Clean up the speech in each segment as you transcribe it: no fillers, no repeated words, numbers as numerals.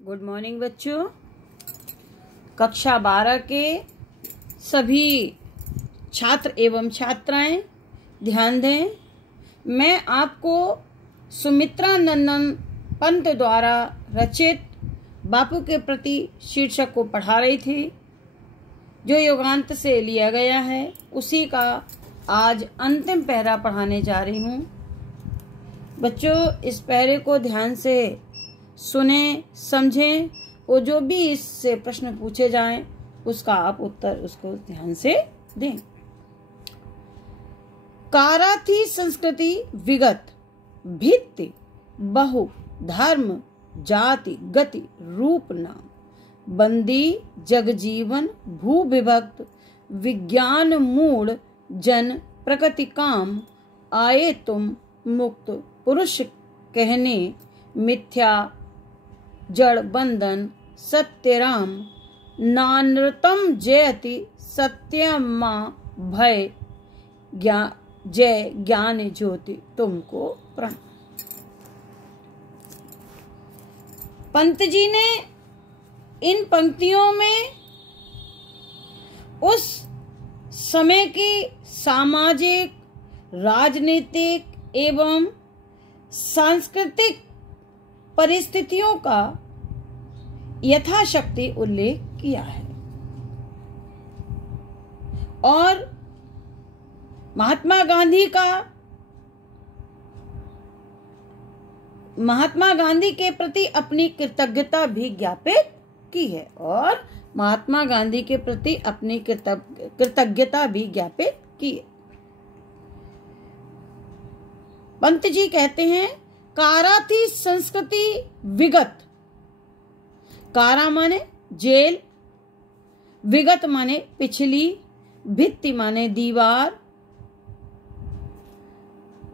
Good morning बच्चों। कक्षा 12 के सभी छात्र एवं छात्राएं ध्यान दें। मैं आपको सुमित्रा नंदन पंत द्वारा रचित बापू के प्रति शीर्षक को पढ़ा रही थी, जो युगांत से लिया गया है। उसी का आज अंतिम पैरा पढ़ाने जा रही हूँ। बच्चों, इस पैरे को ध्यान से सुने, समझें और जो भी इससे प्रश्न पूछे जाएं उसका आप उत्तर उसको ध्यान से दें। कारा थी संस्कृति विगत, भित्ति बहु धर्म जाति गति रूप नाम, बंदी जग जीवन भू विभक्त, विज्ञान मूढ़ जन प्रकृति काम, आए तुम मुक्त पुरुष कहने, मिथ्या जड़ बंधन सत्य राम, नानृतम जयति सत्यमा भय, जय ज्ञान ज्योति तुमको प्रणाम। पंत जी ने इन पंक्तियों में उस समय की सामाजिक, राजनीतिक एवं सांस्कृतिक परिस्थितियों का यथाशक्ति उल्लेख किया है और महात्मा गांधी के प्रति अपनी कृतज्ञता भी ज्ञापित की है और महात्मा गांधी के प्रति अपनी कृतज्ञता भी ज्ञापित की है। पंत जी कहते हैं, कारा थी संस्कृति विगत। कारा माने जेल, विगत माने पिछली, भित्ति माने दीवार।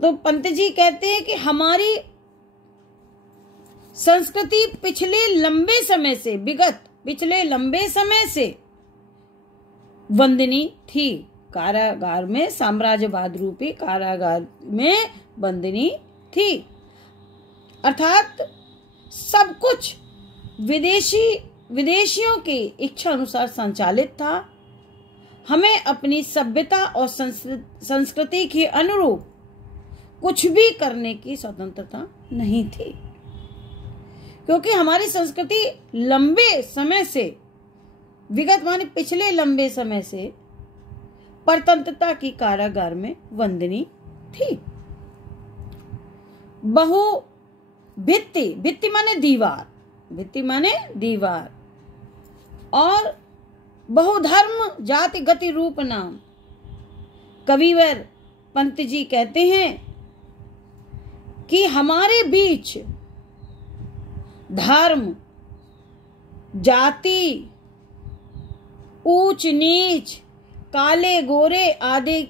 तो पंत जी कहते हैं कि हमारी संस्कृति पिछले लंबे समय से बंदनी थी। कारागार में, साम्राज्यवाद रूपी कारागार में बंदनी थी, अर्थात सब कुछ विदेशियों की इच्छा अनुसार संचालित था। हमें अपनी सभ्यता और संस्कृति के अनुरूप कुछ भी करने की स्वतंत्रता नहीं थी, क्योंकि हमारी संस्कृति लंबे समय से, विगत माने पिछले लंबे समय से, परतंत्रता की कारागार में बंदनी थी। बहु भित्ति माने दीवार और बहुधर्म जाति गति रूप नाम। कविवर पंत जी कहते हैं कि हमारे बीच धर्म, जाति, ऊंच नीच, काले गोरे आदि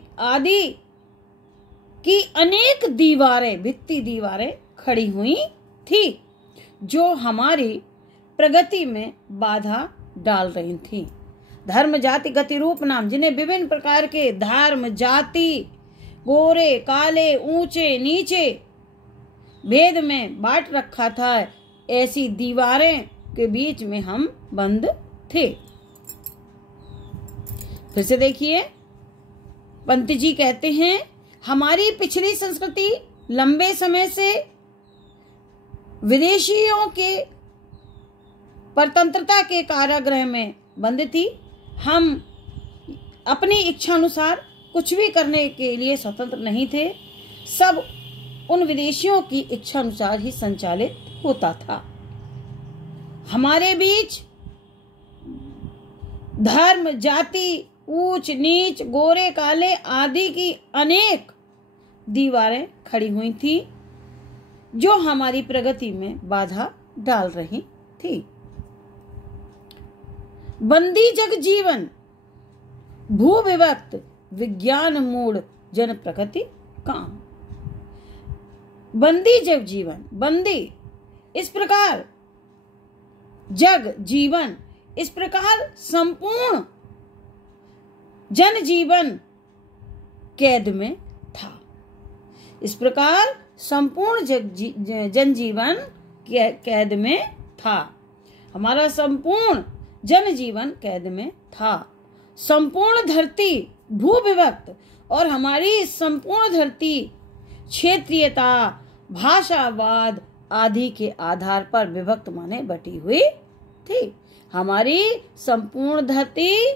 की अनेक दीवारें, भित्ति दीवारें खड़ी हुई थी, जो हमारी प्रगति में बाधा डाल रही थी। धर्म जाति गति रूप नाम, जिन्हें विभिन्न प्रकार के धर्म, जाति, गोरे काले, ऊंचे नीचे भेद में बांट रखा था, ऐसी दीवारें के बीच में हम बंद थे। फिर से देखिए, पंत जी कहते हैं, हमारी पिछली संस्कृति लंबे समय से विदेशियों के परतंत्रता के कारागृह में बंद थी। हम अपनी इच्छा अनुसार कुछ भी करने के लिए स्वतंत्र नहीं थे। सब उन विदेशियों की इच्छा अनुसार ही संचालित होता था। हमारे बीच धर्म, जाति, ऊंच नीच, गोरे काले आदि की अनेक दीवारें खड़ी हुई थी, जो हमारी प्रगति में बाधा डाल रही थी। बंदी जग जीवन भू विभक्त, विज्ञान मूढ़ जन प्रकृति काम। बंदी जग जीवन, बंदी इस प्रकार, जग जीवन इस प्रकार, संपूर्ण जनजीवन कैद में था। इस प्रकार संपूर्ण जनजीवन कैद में था। हमारा संपूर्ण जनजीवन कैद में था। संपूर्ण धरती भू विभक्त और हमारी संपूर्ण धरती क्षेत्रीयता, भाषावाद आदि के आधार पर विभक्त माने बटी हुई थी। हमारी संपूर्ण धरती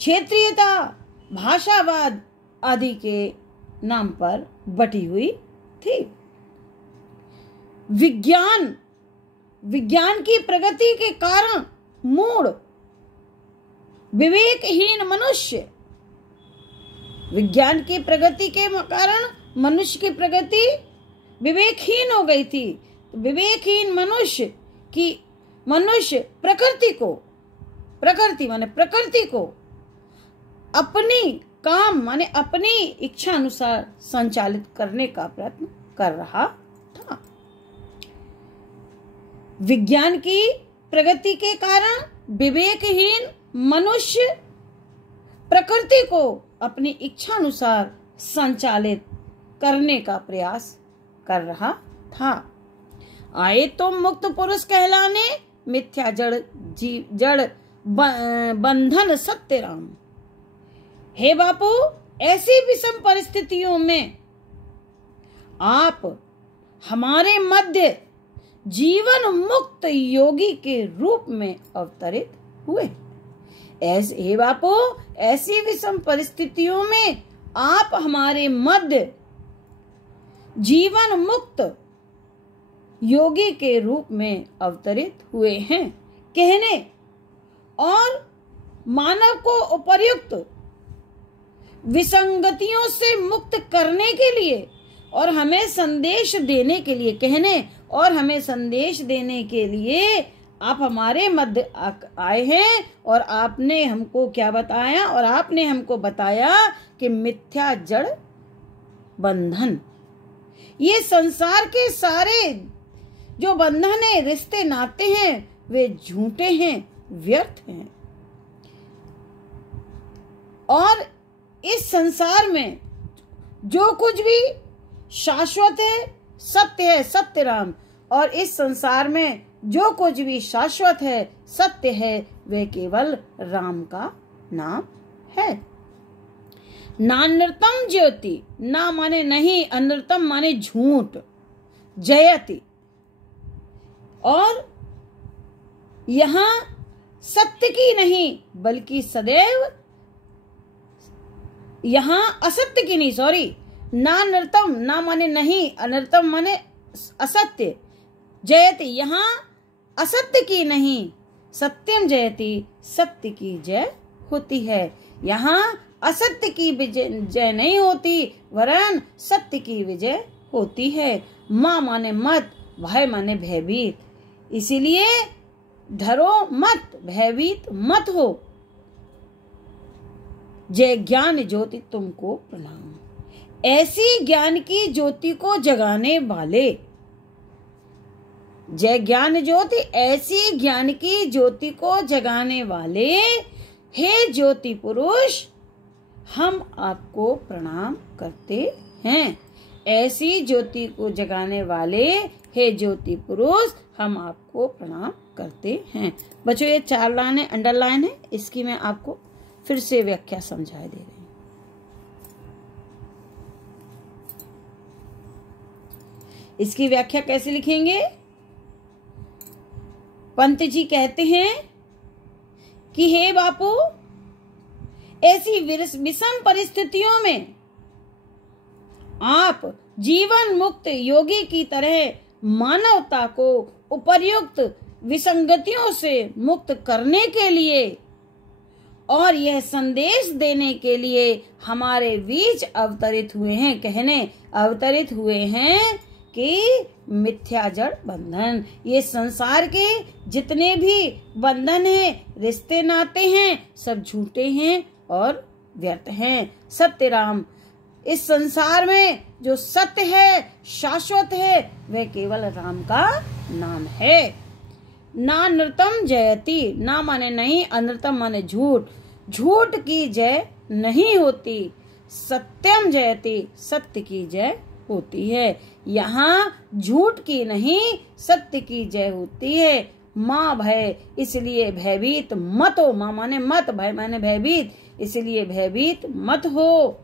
क्षेत्रीयता, भाषावाद आदि के नाम पर बटी हुई थी। विज्ञान की प्रगति के कारण मूढ़ विवेकहीन मनुष्य, विज्ञान की प्रगति के कारण मनुष्य की प्रगति विवेकहीन हो गई थी। विवेकहीन मनुष्य प्रकृति माने प्रकृति को अपनी काम माने अपनी इच्छा अनुसार संचालित करने का प्रयत्न कर रहा था। विज्ञान की प्रगति के कारण विवेकहीन मनुष्य प्रकृति को अपनी इच्छा अनुसार संचालित करने का प्रयास कर रहा था। आए तो मुक्त पुरुष कहलाने, मिथ्या जड़ बंधन सत्य राम। हे बापू, ऐसी विषम परिस्थितियों में आप हमारे मध्य जीवन मुक्त योगी के रूप में अवतरित हुए। हे बापू, ऐसी विषम परिस्थितियों में आप हमारे मध्य जीवन मुक्त योगी के रूप में अवतरित हुए हैं कहने और मानव को उपर्युक्त विसंगतियों से मुक्त करने के लिए और हमें संदेश देने के लिए कहने और हमें संदेश देने के लिए आप हमारे मध्य आए हैं। और आपने हमको क्या बताया? और आपने हमको बताया कि मिथ्या जड़ बंधन, ये संसार के सारे जो बंधन है, रिश्ते नाते हैं, वे झूठे हैं, व्यर्थ हैं। और इस संसार में जो कुछ भी शाश्वत है, सत्य है, सत्य राम। और इस संसार में जो कुछ भी शाश्वत है, सत्य है, वे केवल राम का नाम है। नानृतम ज्योति, ना माने नहीं, अनृतम माने झूठ, जयति। और यहाँ सत्य की नहीं बल्कि सदैव, यहाँ असत्य की नहीं, सॉरी, नानृतम, ना माने नहीं, अनृतम माने असत्य, जयति, यहाँ असत्य की नहीं, सत्यम जयति, सत्य की जय होती है। यहाँ असत्य की विजय नहीं होती, वरन सत्य की विजय होती है। माँ माने मत, भय माने भयभीत, इसीलिए डरो मत, भयभीत मत हो। जय ज्ञान ज्योति तुमको प्रणाम। ऐसी ज्ञान की ज्योति को जगाने वाले, जय ज्ञान ज्योति, ऐसी ज्ञान की ज्योति को जगाने वाले हे ज्योति पुरुष, हम आपको प्रणाम करते हैं। ऐसी ज्योति को जगाने वाले हे ज्योति पुरुष, हम आपको प्रणाम करते हैं। बच्चों, ये 4 लाइनें अंडरलाइन है, इसकी मैं आपको फिर से व्याख्या समझा दे रही हूँ। इसकी व्याख्या कैसे लिखेंगे? पंत जी कहते हैं कि हे बापू, ऐसी विषम परिस्थितियों में आप जीवन मुक्त योगी की तरह मानवता को उपर्युक्त विसंगतियों से मुक्त करने के लिए और यह संदेश देने के लिए हमारे बीच अवतरित हुए हैं। कहने अवतरित हुए हैं कि मिथ्या जड़ बंधन, ये संसार के जितने भी बंधन हैं, रिश्ते नाते हैं, सब झूठे हैं और व्यर्थ हैं। सत्य राम, इस संसार में जो सत्य है, शाश्वत है, वह केवल राम का नाम है। ना नृतम जयति, ना माने नहीं, अनृतम माने झूठ, झूठ की जय नहीं होती। सत्यम जयति, सत्य की जय होती है। यहाँ झूठ की नहीं, सत्य की जय होती है। माँ भय इसलिए भयभीत मत हो। माँ माने मत, भय माने भयभीत, इसलिए भयभीत मत हो।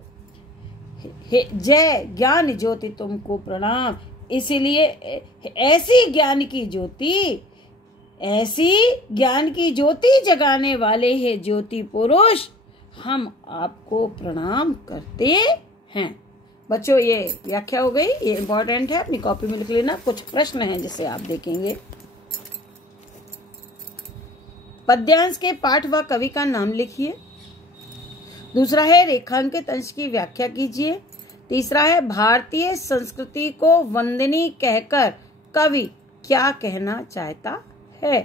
जय ज्ञान ज्योति तुमको प्रणाम, इसलिए ऐसी ज्ञान की ज्योति, ऐसी ज्ञान की ज्योति जगाने वाले है ज्योति पुरुष, हम आपको प्रणाम करते हैं। बच्चों ये व्याख्या हो गई, ये इंपॉर्टेंट है, अपनी कॉपी में लिख लेना। कुछ प्रश्न हैं जिसे आप देखेंगे। पद्यांश के पाठ व कवि का नाम लिखिए। दूसरा है रेखांकित अंश की व्याख्या कीजिए। तीसरा है भारतीय संस्कृति को वंदनीय कहकर कवि क्या कहना चाहता है।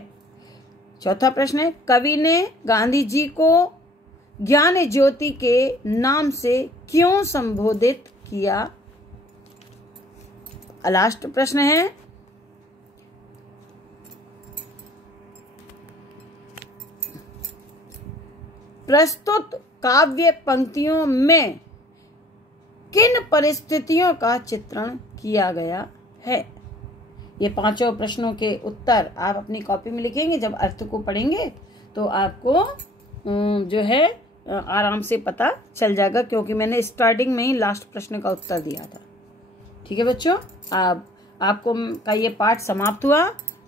चौथा प्रश्न है कवि ने गांधी जी को ज्ञान ज्योति के नाम से क्यों संबोधित किया। लास्ट प्रश्न है प्रस्तुत काव्य पंक्तियों में किन परिस्थितियों का चित्रण किया गया है। ये पांचों प्रश्नों के उत्तर आप अपनी कॉपी में लिखेंगे। जब अर्थ को पढ़ेंगे तो आपको जो है आराम से पता चल जाएगा, क्योंकि मैंने स्टार्टिंग में ही लास्ट प्रश्न का उत्तर दिया था। ठीक है बच्चों, अब आपको का ये पाठ समाप्त हुआ।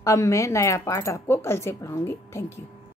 अब मैं नया पाठ आपको कल से पढ़ाऊंगी। Thank you.